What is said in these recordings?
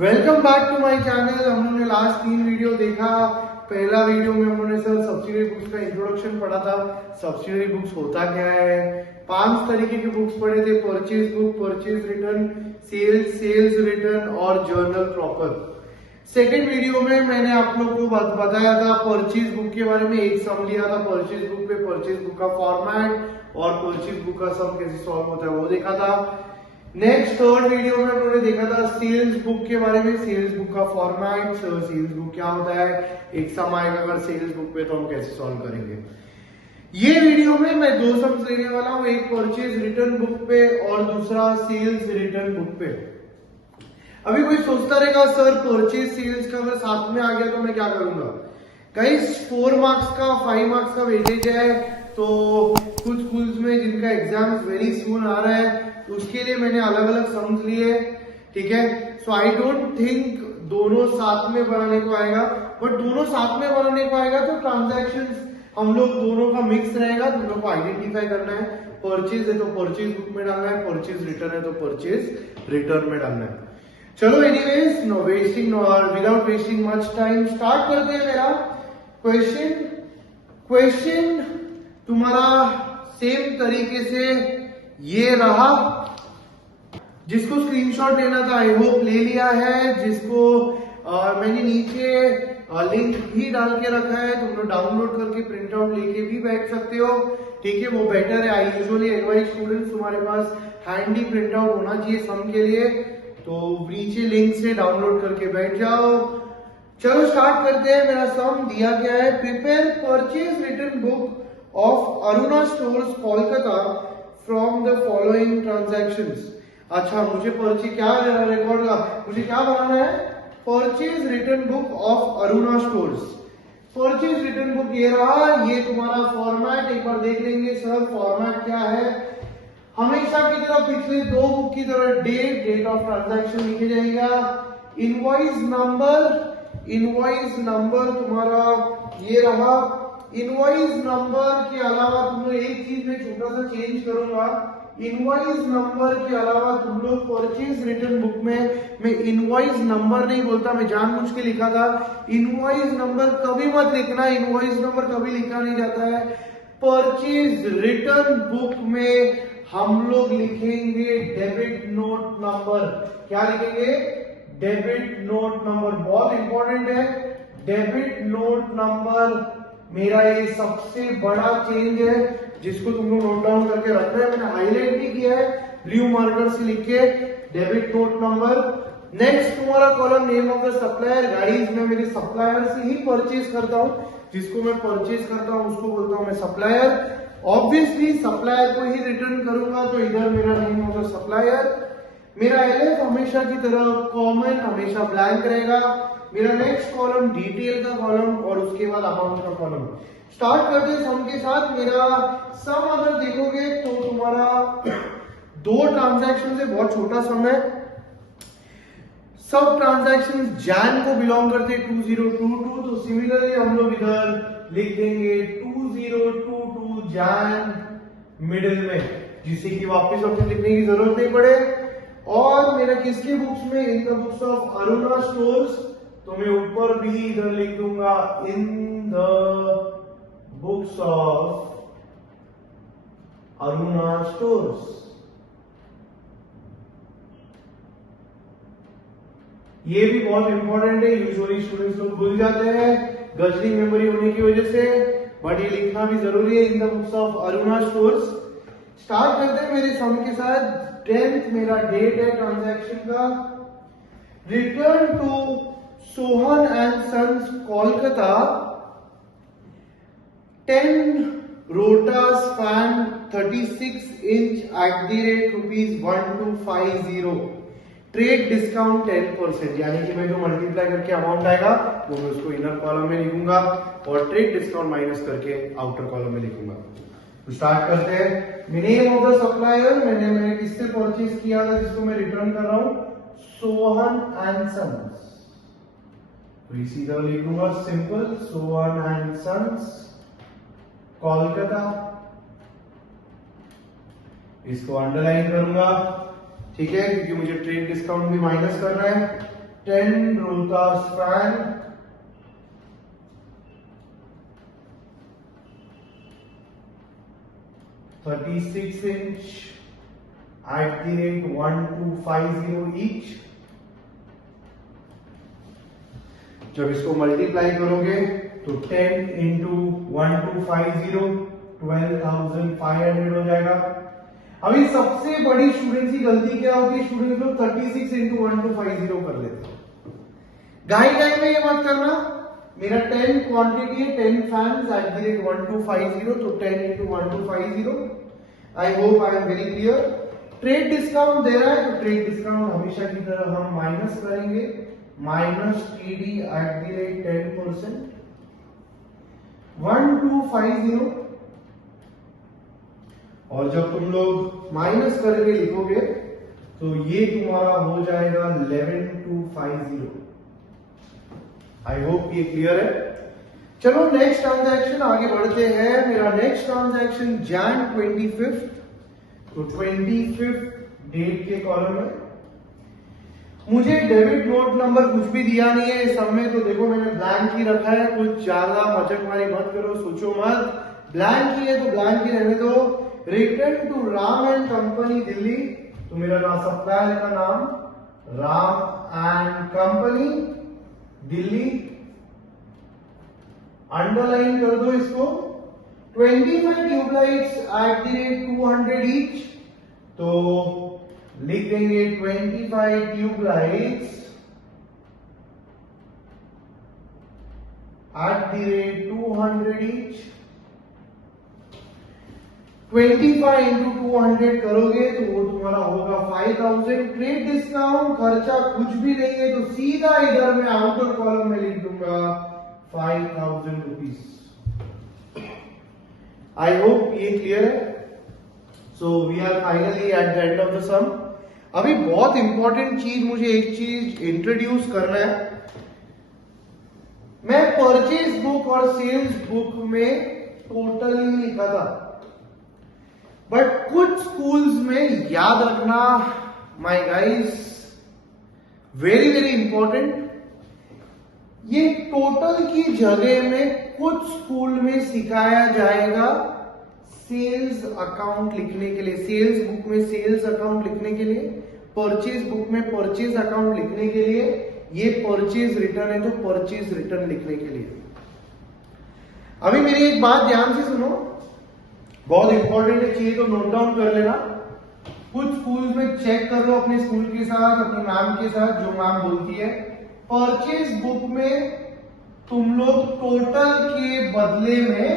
Welcome back to my channel. हम लोगों ने लास्ट 3 वीडियो देखा। पहला वीडियो में हम लोगों ने सर सब्सिडरी बुक्स का इंट्रोडक्शन पढ़ा था। सब्सिडरी बुक्स होता क्या है, 5 तरीके की बुक्स पढ़े थे, purchase book, purchase return, sales, sales return और जर्नल प्रॉपर। सेकेंड वीडियो में मैंने आप लोग को बताया था परचेज बुक के बारे में, एक सम लिया था परचेज बुक पे, परचेज बुक का फॉर्मेट और परचेज बुक का सम कैसे सॉल्व होता है वो देखा था। नेक्स्ट थर्ड वीडियो में हमने देखा था सेल्स बुक के बारे में, सेल्स बुक का फॉर्मेट, सेल्स बुक क्या होता है, एक सम आएगा अगर सेल्स बुक पे तो हम कैसे सॉल्व करेंगे। ये वीडियो में मैं 2 सम्स लेने वाला हूं, एक परचेज रिटर्न बुक पे और दूसरा सेल्स रिटर्न बुक पे। अभी कोई सोचता रहेगा सर परचेज सेल्स का अगर साथ में आ गया तो मैं क्या करूंगा। गाइस 4 मार्क्स का 5 मार्क्स का वेटेज है, तो कुछ स्कूल्स में जिनका एग्जाम वेरी सून आ रहा है उसके लिए मैंने अलग अलग सम्स लिए, ठीक है। सो आई डोंट थिंक दोनों साथ में बनाने को आएगा, बट दोनों साथ में बनाने को आएगा तो ट्रांजैक्शंस हम लोग दोनों का मिक्स रहेगा। तुम लोग को आइडेंटिफाई करना है, परचेज है तो परचेज बुक में डालना है, परचेज रिटर्न है तो परचेज रिटर्न में डालना है। चलो एनीवेज, नो वेस्टिंग और without wasting much time start करते हैं। मेरा क्वेश्चन तुम्हारा सेम तरीके से ये रहा। जिसको स्क्रीनशॉट लेना था आई होप ले लिया है, जिसको मैंने नीचे लिंक भी डाल के रखा है, तुम लोग डाउनलोड करके प्रिंट आउट लेके भी बैठ सकते हो, ठीक है, वो बेटर है। आई यूजुअली एडवाइज स्टूडेंट्स तुम्हारे पास हैंडी प्रिंट आउट होना चाहिए सम के लिए, तो नीचे लिंक से डाउनलोड करके बैठ जाओ। चलो स्टार्ट करते हैं। मेरा सम दिया गया है, prepare purchase return book of Aruna stores Kolkata from the following transactions. अच्छा, मुझे परचेज क्या रिकॉर्ड का मुझे क्या बनाना है, purchase return book of Aruna stores. Purchase return book ये रहा, ये तुम्हारा फॉर्मेट एक बार देख लेंगे। सर फॉर्मेट क्या है, हमेशा की तरह पिछले 2 बुक की तरह डेट ऑफ ट्रांजैक्शन लिखे जाएगा, इनवॉइस नंबर तुम्हारा ये रहा। इनवॉइस नंबर के अलावा तुम लोग एक चीज में छोटा सा चेंज करूंगा, इनवॉइस नंबर के अलावा तुम लोग परचेज रिटर्न बुक में मैं इनवॉइस नंबर नहीं बोलता, मैं जानबूझ के लिखा था। इनवॉइस नंबर कभी मत लिखना, इनवॉइस नंबर कभी लिखा नहीं जाता है। परचेज रिटर्न बुक में हम लोग लिखेंगे डेबिट नोट नंबर। क्या लिखेंगे, डेबिट नोट नंबर, बहुत इंपॉर्टेंट है। डेबिट नोट नंबर मेरा ये सबसे बड़ा चेंज है जिसको तुम लोग नोट डाउन करके रखना है। मैंने हाईलाइट भी किया है ब्लू मार्कर से लिख के, डेबिट नोट नंबर। नेक्स्ट तुम्हारा column name of the supplier. Guys मैं मेरे सप्लायर से ही परचेज करता हूं, जिसको मैं परचेज करता हूं उसको बोलता हूं मैं सप्लायर। ऑब्वियसली सप्लायर को ही रिटर्न करूंगा तो इधर मेरा नेम ऑफ द सप्लायर। मेरा एलएफ हमेशा की तरह कॉमन, हमेशा ब्लैंक रहेगा। मेरा नेक्स्ट कॉलम डिटेल का कॉलम और उसके बाद अमाउंट का कॉलम। स्टार्ट करते हैं सम के साथ। मेरा सम अगर देखोगे तो तुम्हारा 2 ट्रांजैक्शन से बहुत छोटा सम है। सब ट्रांजैक्शन जैन को बिलोंग करते हैं 2022, तो सिमिलरली हम लोग इधर लिख देंगे 2022 जैन मिडिल में, जिससे कि वापस लिखने की जरूरत नहीं पड़े। और मेरा किसके बुक्स में, इन the books of Aruna stores, तो मैं ऊपर भी इधर लिख दूंगा इन the books of Aruna stores. ये भी बहुत इंपॉर्टेंट है, यूजुअली स्टूडेंट्स लोग भूल जाते हैं गजनी मेमोरी होने की वजह से, बट ये लिखना भी जरूरी है, इन the books of Aruna stores. Start करते हैं मेरे सम के साथ। 10th मेरा डेट है ट्रांजैक्शन का। Return to Sohan and sons Kolkata 10 रोटा स्पैन 36 इंच @ ₹1250। ट्रेड डिस्काउंट 10%, यानी कि मैं जो मल्टीप्लाई करके अमाउंट आएगा वो मैं उसको इनर कॉलम में लिखूंगा और ट्रेड डिस्काउंट माइनस करके आउटर कॉलम में लिखूंगा। तो स्टार्ट करते हैं। नेम ऑफ द सप्लायर, मैंने किससे परचेज किया था जिसको मैं रिटर्न कर रहा हूं, सोहन एंड सन्स, तो इसी तरह लिखूंगा simple, Sohan and sons Kolkata. इसको अंडरलाइन करूंगा, ठीक है, क्योंकि मुझे ट्रेड डिस्काउंट भी माइनस करना है। 10 Rotas fan, 36 inch at the rate 1250 each। जब इसको मल्टीप्लाई करोगे तो 10 इंटू 1250 12,500 हो जाएगा। अभी सबसे बड़ी स्टूडेंट्स की गलती क्या होती है, स्टूडेंट्स लोग 36 इंटू 1250 कर लेते हैं। घाई में ये मत करना, मेरा 10 क्वांटिटी है, 10 फैंस एट द रेट 1250, तो 10 into 1250। I hope I am very clear. Trade discount दे रहा है तो ट्रेड डिस्काउंट हमेशा की तरह हम माइनस करेंगे, minus TD eight the rate 10%, 1250। और जब तुम लोग माइनस करके लिखोगे तो ये तुम्हारा हो जाएगा 11250। आई होप ये क्लियर है। चलो नेक्स्ट ट्रांजैक्शन आगे बढ़ते हैं। मेरा नेक्स्ट ट्रांजैक्शन Jan 25, तो 25 डेट के कॉलम में मुझे डेबिट नोट नंबर कुछ भी दिया नहीं है इस सब में, तो देखो मैंने ब्लैंक ही रखा है, कुछ ज्यादा मचकमारी मत करो, सोचो मत। ब्लैंक ही है तो ब्लैंक ही रहने दो। Return to Ram and company Delhi, तो मेरा सप्लायर का नाम Ram and company Delhi, underline कर दो इसको। 25 tubelights at the rate 200 each, तो लिख देंगे 25 tubelights at the rate 200 each. 25 into 200 करोगे तो वो तुम्हारा होगा 5000। ट्रेड डिस्काउंट खर्चा कुछ भी नहीं है तो सीधा इधर मैं आउटर कॉलम में लिख दूंगा 5000 रुपीज। आई होप ये क्लियर है। So we are finally at the end of the sum. अभी बहुत इंपॉर्टेंट चीज, मुझे एक चीज इंट्रोड्यूस करना है। मैं परचेज बुक और सेल्स बुक में टोटल ही लिखा था, बट कुछ स्कूल्स में याद रखना my guys, very very important, ये टोटल की जगह में कुछ स्कूल में सिखाया जाएगा सेल्स अकाउंट लिखने के लिए। सेल्स बुक में सेल्स अकाउंट लिखने के लिए, परचेज बुक में परचेज अकाउंट लिखने के लिए, ये परचेज रिटर्न है तो परचेज रिटर्न लिखने के लिए। अभी मेरी एक बात ध्यान से सुनो, बहुत इंपॉर्टेंट है, चाहिए तो नोट डाउन कर लेना। कुछ स्कूल में चेक कर लो अपने स्कूल के साथ, अपने मैम के साथ, जो मैम बोलती है। परचेज बुक में तुम लोग टोटल के बदले में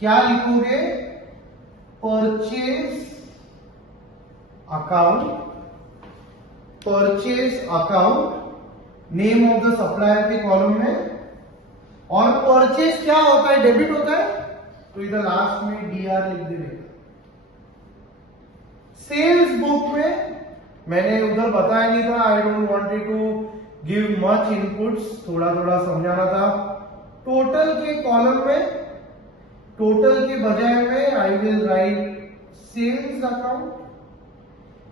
क्या लिखोगे, purchase account, purchase account name of the supplier के कॉलम में। और परचेज क्या होता है, डेबिट होता है, तो इधर लास्ट में डीआर लिख देंगे। सेल्स बुक में मैंने उधर बताया नहीं था, I don't wanted to give much inputs, थोड़ा थोड़ा समझाना था। टोटल के कॉलम में, टोटल के बजाय में I will write sales account.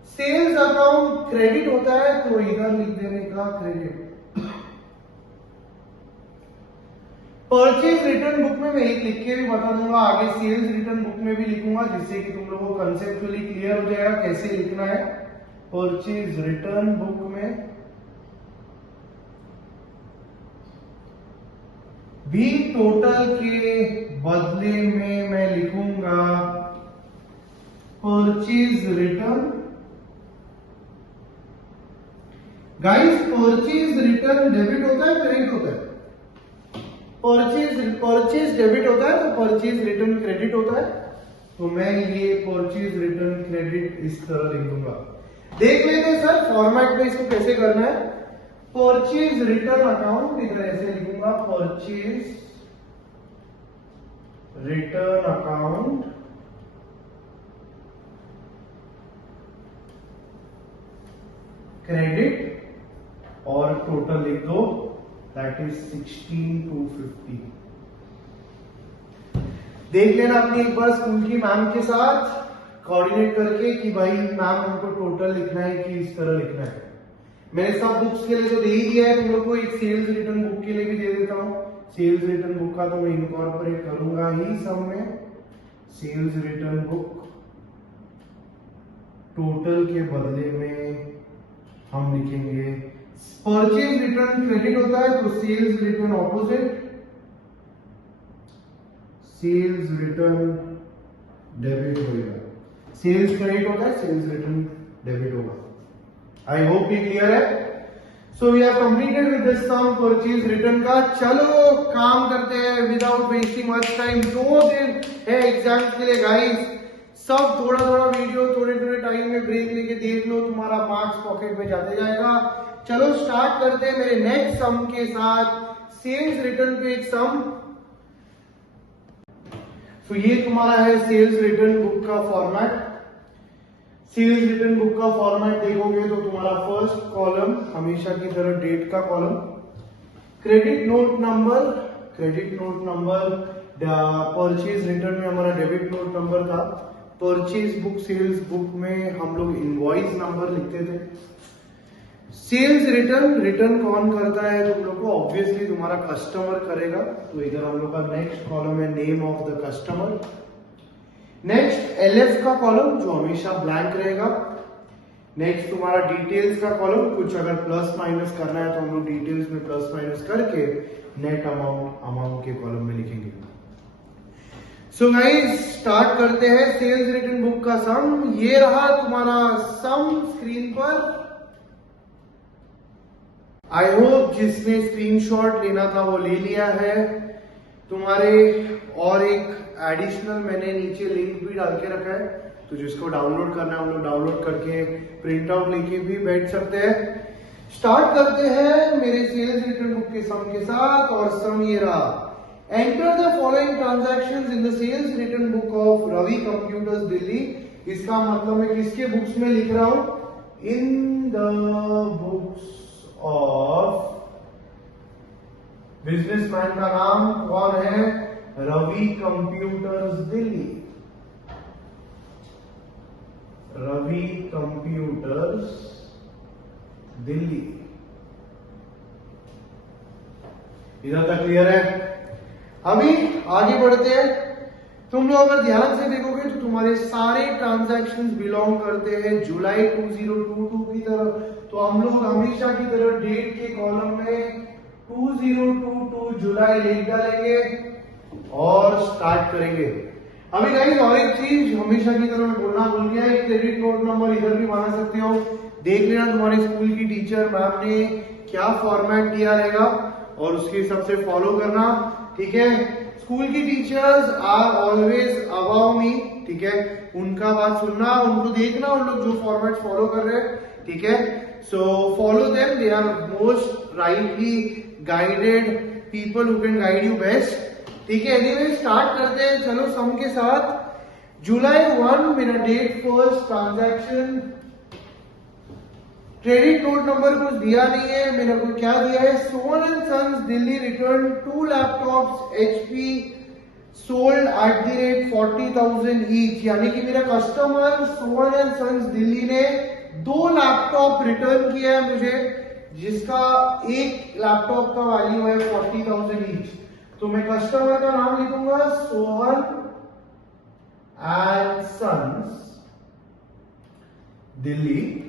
Sales account credit होता है तो इधर लिख देने का क्रेडिट। परचेज रिटर्न बुक में मैं एक लिख के भी बता दूंगा, आगे सेल्स रिटर्न बुक में भी लिखूंगा, जिससे कि तुम लोगों को कंसेप्चुअली क्लियर हो जाएगा कैसे लिखना है। परचेज रिटर्न बुक में भी टोटल के बदले में मैं लिखूंगा purchase return. Guys, purchase return debit होता है, क्रेडिट होता है? परचेज डेबिट होता है तो परचेज रिटर्न क्रेडिट होता है। तो मैं ये परचेज रिटर्न क्रेडिट इस तरह लिख दूंगा। देख लेते हैं सर फॉर्मेट में इसको कैसे करना है। परचेज रिटर्न अकाउंट इधर ऐसे लिखूंगा, परचेज रिटर्न अकाउंट क्रेडिट और टोटल लिख दो, दैट इज 16,250। देख लेना अपनी एक बार स्कूल की मैम के साथ कोऑर्डिनेट करके कि भाई मैम हमको टोटल लिखना है कि इस तरह लिखना है। मैंने सब बुक्स के लिए तो दे ही दिया है तुम लोग को, एक सेल्स रिटर्न बुक के लिए भी दे देता हूँ। सेल्स रिटर्न बुक का तो मैं इनकॉर्पोरेट करूंगा ही सम में। सेल्स रिटर्न बुक टोटल के बदले में हम लिखेंगे परचेज रिटर्न क्रेडिट होता है तो sales return opposite, sales return debit होगा। सेल्स क्रेडिट होता है, सेल्स रिटर्न डेबिट होगा। आई होप ये क्लियर है। So we have completed with this sum purchase return का। चलो काम करते हैं विदाउट वेस्टिंग मच टाइम। 2 दिन है एग्जाम के लिए गाइस, सब थोड़ा थोड़ा वीडियो थोड़े थोड़े टाइम में ब्रेक लेके देख लो, तुम्हारा मार्क्स पॉकेट में जाते जाएगा। चलो स्टार्ट करते हैं मेरे नेक्स्ट सम के साथ, सेल्स रिटर्न पे एक सम। तो ये तुम्हारा है सेल्स रिटर्न बुक का फॉर्मेट। सेल्स रिटर्न बुक का फॉर्मेट देखोगे तो तुम्हारा फर्स्ट कॉलम हमेशा की तरह डेट का column, credit note number, credit note number, purchase return में हमारा डेबिट नोट नंबर था, परचेज बुक सेल्स बुक में हम लोग इनवॉइस नंबर लिखते थे। सेल्स रिटर्न, रिटर्न कौन करता है तुम लोग को, ऑब्वियसली तुम्हारा कस्टमर करेगा, तो इधर हम लोग का नेक्स्ट कॉलम है name of the customer. Next LF का कॉलम जो हमेशा ब्लैंक रहेगा। नेक्स्ट तुम्हारा डिटेल्स का कॉलम, कुछ अगर प्लस माइनस करना है तो हम लोग डिटेल्स में प्लस माइनस करके नेट अमाउंट के कॉलम में लिखेंगे। सो गाइस स्टार्ट करते हैं सेल्स रिटर्न बुक का सम। ये रहा तुम्हारा सम स्क्रीन पर। आई होप जिसने स्क्रीनशॉट लेना था वो ले लिया है। तुम्हारे और एक एडिशनल मैंने नीचे लिंक भी डाल के रखा है, तो जिसको डाउनलोड करना है हम लोग डाउनलोड करके प्रिंट आउट लेके भी बैठ सकते हैं। स्टार्ट करते हैं मेरे सेल्स रिटर्न बुक के सम के साथ, और सम ये रहा। Enter the following transactions in the sales return book of Ravi computers Delhi. इसका मतलब मैं किसके बुक्स में लिख रहा हूं, in the books of, businessman का नाम कौन है, रवि कंप्यूटर्स दिल्ली, रवि कंप्यूटर्स दिल्ली। इधर तक क्लियर है। अभी आगे बढ़ते हैं। तुम लोग अगर ध्यान से देखोगे तो तुम्हारे सारे ट्रांजैक्शंस बिलोंग करते हैं जुलाई 2022 की तरफ, तो हम लोग हमेशा की तरह डेट के कॉलम में 2022 जुलाई लिख डालेंगे और स्टार्ट करेंगे। अभी गाइस और एक चीज हमेशा की तरह मैं बोलना भूल गया, एक क्रेडिट नोट नंबर इधर भी बना सकते हो। देख लेना तुम्हारे स्कूल की टीचर मैम ने क्या फॉर्मेट दिया रहेगा और उसके हिसाब से फॉलो करना, ठीक है। स्कूल की टीचर्स आर ऑलवेज अबाव मी, ठीक है, उनका बात सुनना, उनको देखना, उन लोग जो फॉर्मेट फॉलो कर रहे हैं, ठीक है। So follow them, they are most rightly guided people who can guide you best, ठीक है। एनीवे स्टार्ट करते हैं चलो सम के साथ। जुलाई 1 मेरा date first transaction, credit note number कुछ दिया नहीं है, मेरे को क्या दिया है, Sovan and sons Delhi return 2 laptops HP sold at the rate 40,000 each, यानी कि मेरा customer Sovan and sons Delhi ने 2 लैपटॉप रिटर्न किया है मुझे, जिसका एक लैपटॉप का वैल्यू है 40,000 ईच। तो मैं कस्टमर का नाम लिखूंगा Sohan and sons Delhi,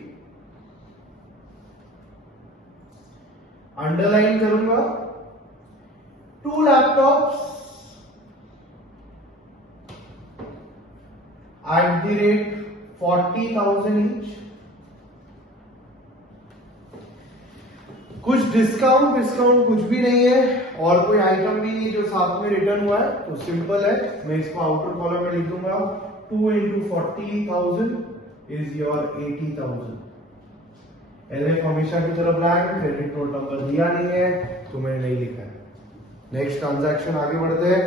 underline करूंगा 2 laptops at the rate 40,000 each. कुछ डिस्काउंट कुछ भी नहीं है और कोई आइटम भी नहीं जो साथ में रिटर्न हुआ है, तो सिंपल है, मैं इसको आउटर कॉलम में लिख दूंगा 2 into 40,000 इज योर 80,000। एलएफ हमेशा की तरह ब्लैंक, क्रेडिट नोट नंबर दिया नहीं है तो मैंने नहीं लिखा है। नेक्स्ट ट्रांजैक्शन आगे बढ़ते हैं।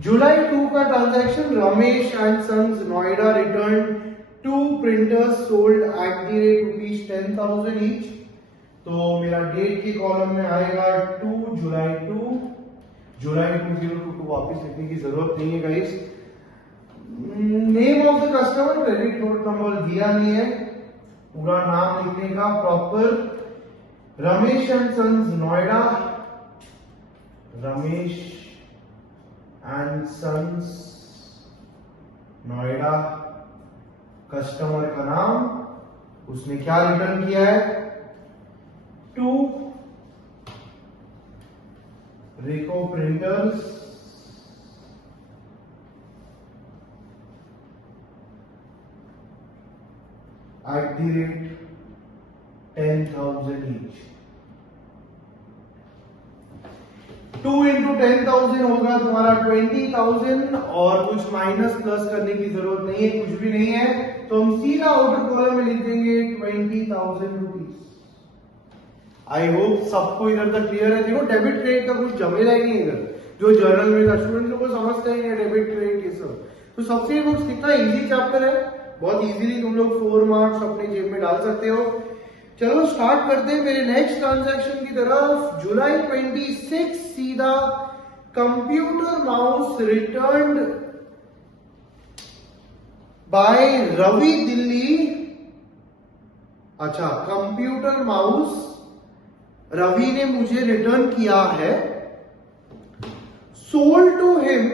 जुलाई 2 का transaction, Ramesh and sons Noida return 2 printers sold at the rate ₹10,000 each. तो मेरा डेट के कॉलम में आएगा 2 जुलाई 2, जुलाई 2022 वापस लिखने की जरूरत नहीं है guys. Name of the customer, credit note number दिया नहीं है, पूरा नाम लिखने का proper Ramesh and sons Noida, Ramesh and sons Noida, customer का नाम, उसने क्या रिटर्न किया है, 2 रिको प्रिंटर्स @10,000 each। 2 into 10,000 होगा तुम्हारा 20,000 और कुछ माइनस प्लस करने की जरूरत नहीं है, कुछ भी नहीं है, तो हम सीधा आउटर कॉलम में लिख देंगे 20,000 रुपीज। आई होप सबको इधर तक क्लियर है। देखो डेबिट क्रेडिट का कुछ झमेला ही नहीं इधर, जो जर्नल में था स्टूडेंट लोगों को समझता ही नहीं है डेबिट क्रेडिट ये सब। तो सब्सिडी बुक्स कितना इजी चैप्टर है, बहुत इजीली तुम लोग 4 मार्क्स अपने जेब में डाल सकते हो। चलो स्टार्ट करते हैं मेरे नेक्स्ट ट्रांजैक्शन की तरफ। जुलाई 26 सीधा computer mouse returned by Ravi Delhi. अच्छा, कंप्यूटर माउस रवि ने मुझे रिटर्न किया है, sold to him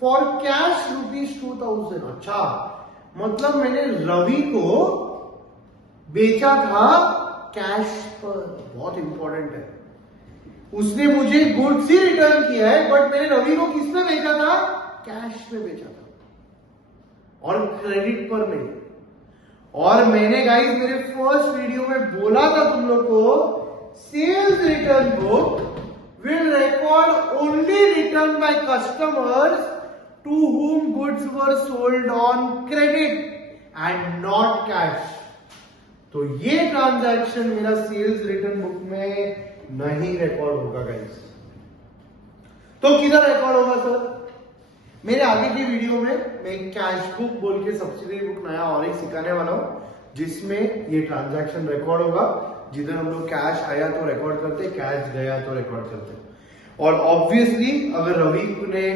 for cash ₹2,000। अच्छा, मतलब मैंने रवि को बेचा था कैश पर, बहुत इंपॉर्टेंट है। उसने मुझे गुड्स ही रिटर्न किया है, बट मैंने रवि को किस पे बेचा था, कैश पे बेचा था और क्रेडिट पर नहीं। और मैंने गाइस मेरे फर्स्ट वीडियो में बोला था तुम लोग को, sales return book will record only return by customers to whom goods were sold on credit and not cash। तो ये ट्रांजैक्शन मेरा सेल्स रिटर्न बुक में नहीं रिकॉर्ड होगा गाइस। तो किधर रिकॉर्ड होगा सर? मेरे आगे की वीडियो में मैं एक कैश बुक बोल के सब्सिडी बुक नया और एक सिखाने वाला हूं, जिसमें ये ट्रांजैक्शन रिकॉर्ड होगा। जिधर हम लोग कैश आया तो रिकॉर्ड करते, कैश गया तो रिकॉर्ड करते। और ऑब्वियसली अगर रवि ने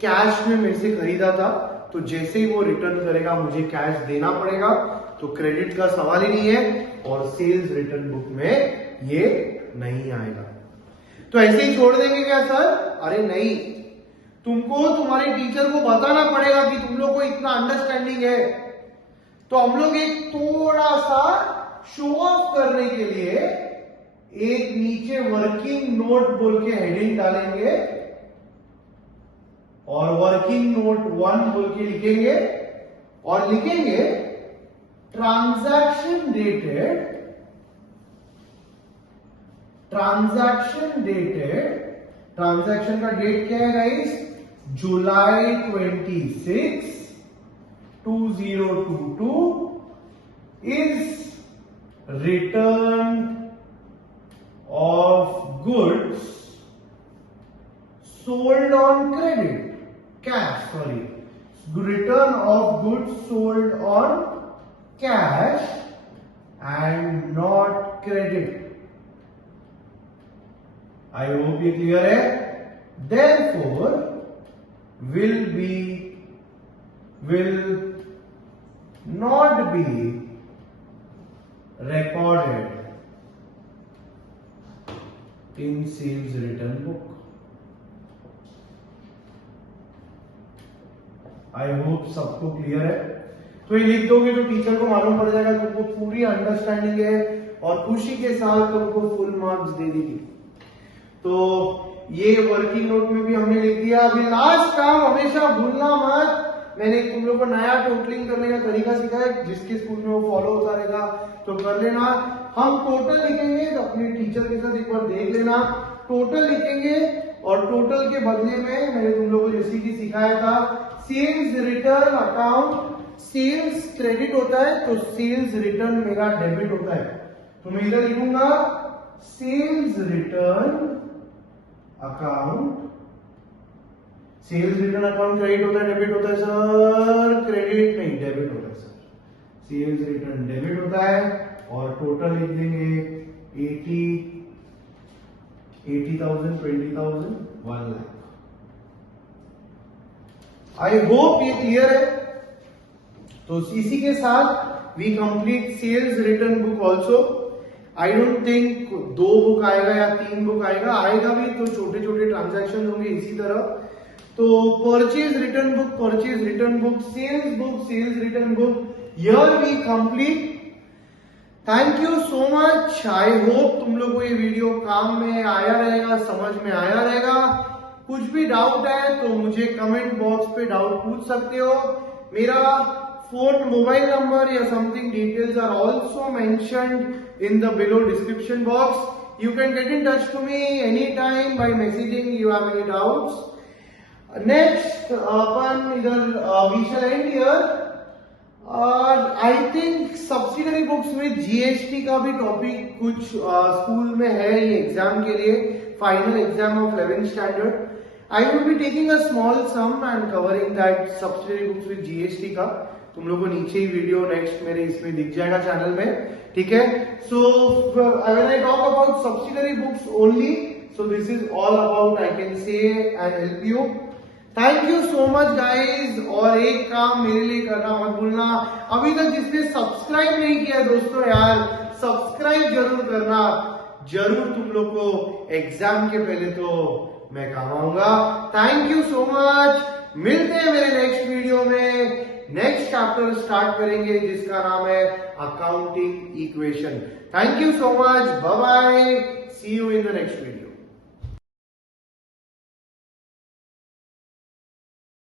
कैश में मेरे से खरीदा था तो जैसे ही वो रिटर्न करेगा मुझे कैश देना पड़ेगा, तो क्रेडिट का सवाल ही नहीं है और सेल्स रिटर्न बुक में ये नहीं आएगा। तो ऐसे ही छोड़ देंगे क्या सर? अरे नहीं, तुमको तुम्हारे टीचर को बताना पड़ेगा कि तुम लोग को इतना अंडरस्टैंडिंग है। तो हम लोग एक थोड़ा सा शो ऑफ करने के लिए एक नीचे वर्किंग नोट बोल के हेडिंग डालेंगे और वर्किंग नोट 1 बोल के लिखेंगे और लिखेंगे ट्रांजैक्शन डेटेड, ट्रांजैक्शन का डेट क्या है guys? July 26, 2022 is return of goods sold on credit, cash, sorry, return of goods sold on cash and not credit। I hope ये clear है। Therefore will not be recorded in sales return book। I hope सबको clear है। तो ये लिख दोगे तो teacher को मालूम पड़ जाएगा, तुमको पूरी अंडरस्टैंडिंग है और खुशी के साथ तुमको फुल मार्क्स दे देगी। तो ये वर्किंग नोट में भी हमने लिख दिया। अभी लास्ट काम हमेशा भूलना मत, मैंने तुम लोग को नया टोटलिंग करने का तरीका सिखाया, जिसके स्कूल में वो फॉलो होता रहेगा तो कर लेना। हम टोटल लिखेंगे तो अपने टीचर के साथ एक बार देख लेना, टोटल लिखेंगे और टोटल के बदले में मैंने तुम लोगों को जैसे कि सिखाया था, sales return account, sales credit होता है तो सेल्स रिटर्न मेरा डेबिट होता है। तो मैं इधर लिखूंगा sales return account, sales return account credit होता है डेबिट होता है सर? क्रेडिट नहीं, डेबिट होता है सर। सेल्स रिटर्न डेबिट होता है और टोटल लिख देंगे 80,000, 20,000, 1 लाख। आई होप ये क्लियर है। तो इसी के साथ we complete sales return book also. I don't think 2 book आएगा या 3 बुक आएगा भी तो छोटे छोटे ट्रांजैक्शन होंगे इसी तरह। तो purchase return book, sales return book, here we complete. Thank you so much. I hope तुम लोग को ये वीडियो काम में आया रहेगा, समझ में आया रहेगा। कुछ भी डाउट है तो मुझे कमेंट बॉक्स पे डाउट पूछ सकते हो। मेरा फोन मोबाइल नंबर या something details are also mentioned in the below description box. You can get in touch to me any time by messaging you have any doubts. Next अपन इधर we shall end here. I think subsidiary books में GST का भी topic कुछ school में है ये exam के लिए, final exam of 11th standard. I will be taking a small sum and covering that subsidiary books with GST का। तुम लोगों को नीचे ही वीडियो नेक्स्ट मेरे इसमें दिख जाएगा चैनल में, ठीक है। So when I talk about subsidiary books only, so this is all about I can say and help you. Thank you so much guys. और एक काम मेरे लिए करना मत भूलना, अभी तक जिसने सब्सक्राइब नहीं किया दोस्तों यार सब्सक्राइब जरूर करना। जरूर तुम लोग को एग्जाम के पहले तो मैं काम आऊंगा। Thank you so much. मिलते हैं मेरे नेक्स्ट वीडियो में। नेक्स्ट चैप्टर स्टार्ट करेंगे जिसका नाम है accounting equation. Thank you so much. Bye bye. See you in the next video.